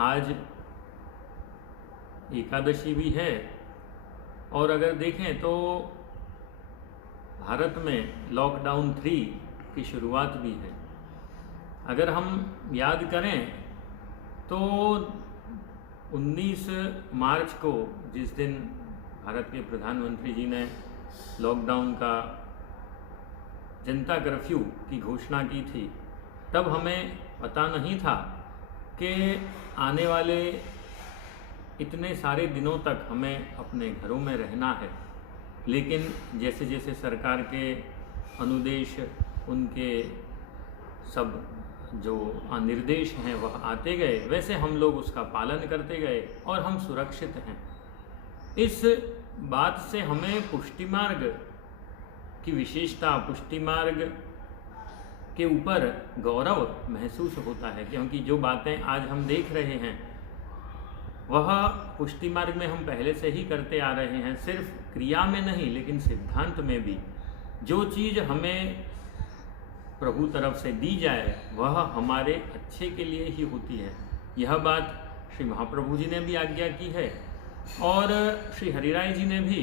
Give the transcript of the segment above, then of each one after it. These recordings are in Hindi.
आज एकादशी भी है और अगर देखें तो भारत में लॉकडाउन 3 की शुरुआत भी है। अगर हम याद करें तो 19 मार्च को जिस दिन भारत के प्रधानमंत्री जी ने लॉकडाउन का जनता कर्फ्यू की घोषणा की थी, तब हमें पता नहीं था कि आने वाले इतने सारे दिनों तक हमें अपने घरों में रहना है। लेकिन जैसे जैसे सरकार के अनुदेश, उनके सब जो निर्देश हैं वह आते गए, वैसे हम लोग उसका पालन करते गए और हम सुरक्षित हैं। इस बात से हमें पुष्टि मार्ग की विशेषता, पुष्टि मार्ग के ऊपर गौरव महसूस होता है, क्योंकि जो बातें आज हम देख रहे हैं वह पुष्टि मार्ग में हम पहले से ही करते आ रहे हैं। सिर्फ क्रिया में नहीं लेकिन सिद्धांत में भी जो चीज़ हमें प्रभु तरफ से दी जाए वह हमारे अच्छे के लिए ही होती है। यह बात श्री महाप्रभु जी ने भी आज्ञा की है और श्री हरिराय जी ने भी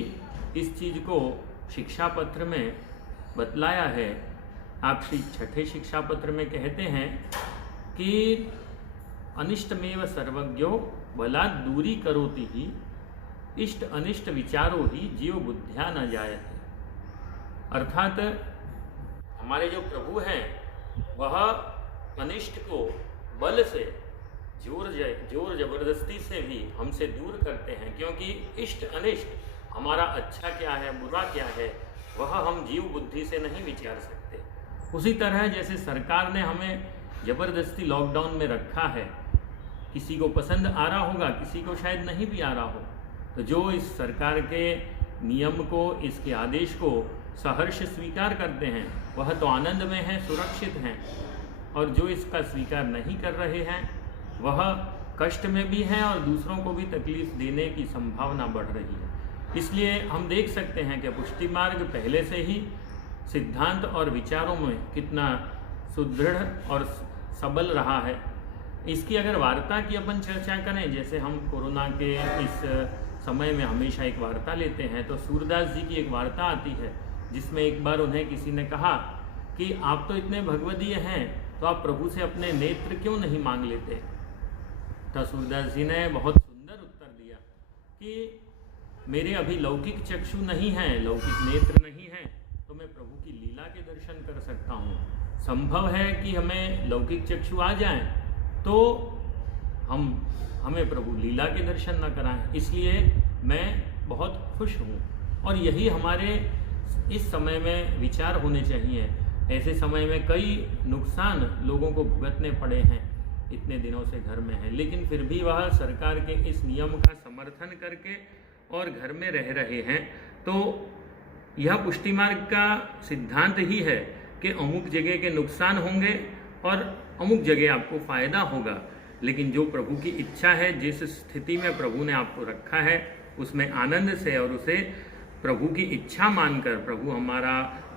इस चीज़ को शिक्षा पत्र में बतलाया है। आप श्री छठे शिक्षा पत्र में कहते हैं कि अनिष्टमेव सर्वज्ञो बलात् दूरी करोति ही इष्ट अनिष्ट विचारो ही जीव बुद्ध्या न जायते। अर्थात हमारे जो प्रभु हैं वह अनिष्ट को बल से, जोर जबरदस्ती से भी हमसे दूर करते हैं, क्योंकि इष्ट अनिष्ट, हमारा अच्छा क्या है बुरा क्या है, वह हम जीव बुद्धि से नहीं विचार सकते। उसी तरह जैसे सरकार ने हमें जबरदस्ती लॉकडाउन में रखा है, किसी को पसंद आ रहा होगा, किसी को शायद नहीं भी आ रहा हो, तो जो इस सरकार के नियम को, इसके आदेश को सहर्ष स्वीकार करते हैं वह तो आनंद में हैं, सुरक्षित हैं, और जो इसका स्वीकार नहीं कर रहे हैं वह कष्ट में भी हैं और दूसरों को भी तकलीफ देने की संभावना बढ़ रही है। इसलिए हम देख सकते हैं कि पुष्टि मार्ग पहले से ही सिद्धांत और विचारों में कितना सुदृढ़ और सबल रहा है। इसकी अगर वार्ता की अपन चर्चा करें, जैसे हम कोरोना के इस समय में हमेशा एक वार्ता लेते हैं, तो सूरदास जी की एक वार्ता आती है जिसमें एक बार उन्हें किसी ने कहा कि आप तो इतने भगवदीय हैं तो आप प्रभु से अपने नेत्र क्यों नहीं मांग लेते। तो सूरदास जी ने बहुत सुंदर उत्तर दिया कि मेरे अभी लौकिक चक्षु नहीं हैं, लौकिक नेत्र नहीं हैं, तो मैं प्रभु की लीला के दर्शन कर सकता हूँ। संभव है कि हमें लौकिक चक्षु आ जाएं तो हमें प्रभु लीला के दर्शन न कराएं। इसलिए मैं बहुत खुश हूँ और यही हमारे इस समय में विचार होने चाहिए। ऐसे समय में कई नुकसान लोगों को भुगतने पड़े हैं, इतने दिनों से घर में हैं, लेकिन फिर भी वह सरकार के इस नियम का समर्थन करके और घर में रह रहे हैं। तो यह पुष्टि मार्ग का सिद्धांत ही है कि अमुक जगह के नुकसान होंगे और अमुक जगह आपको फ़ायदा होगा, लेकिन जो प्रभु की इच्छा है, जिस स्थिति में प्रभु ने आपको रखा है उसमें आनंद से और उसे प्रभु की इच्छा मानकर, प्रभु हमारा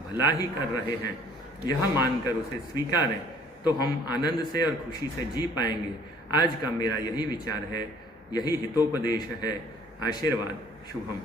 भला ही कर रहे हैं यह मानकर उसे स्वीकारें, तो हम आनंद से और खुशी से जी पाएंगे। आज का मेरा यही विचार है, यही हितोपदेश है। आशीर्वाद। शुभम।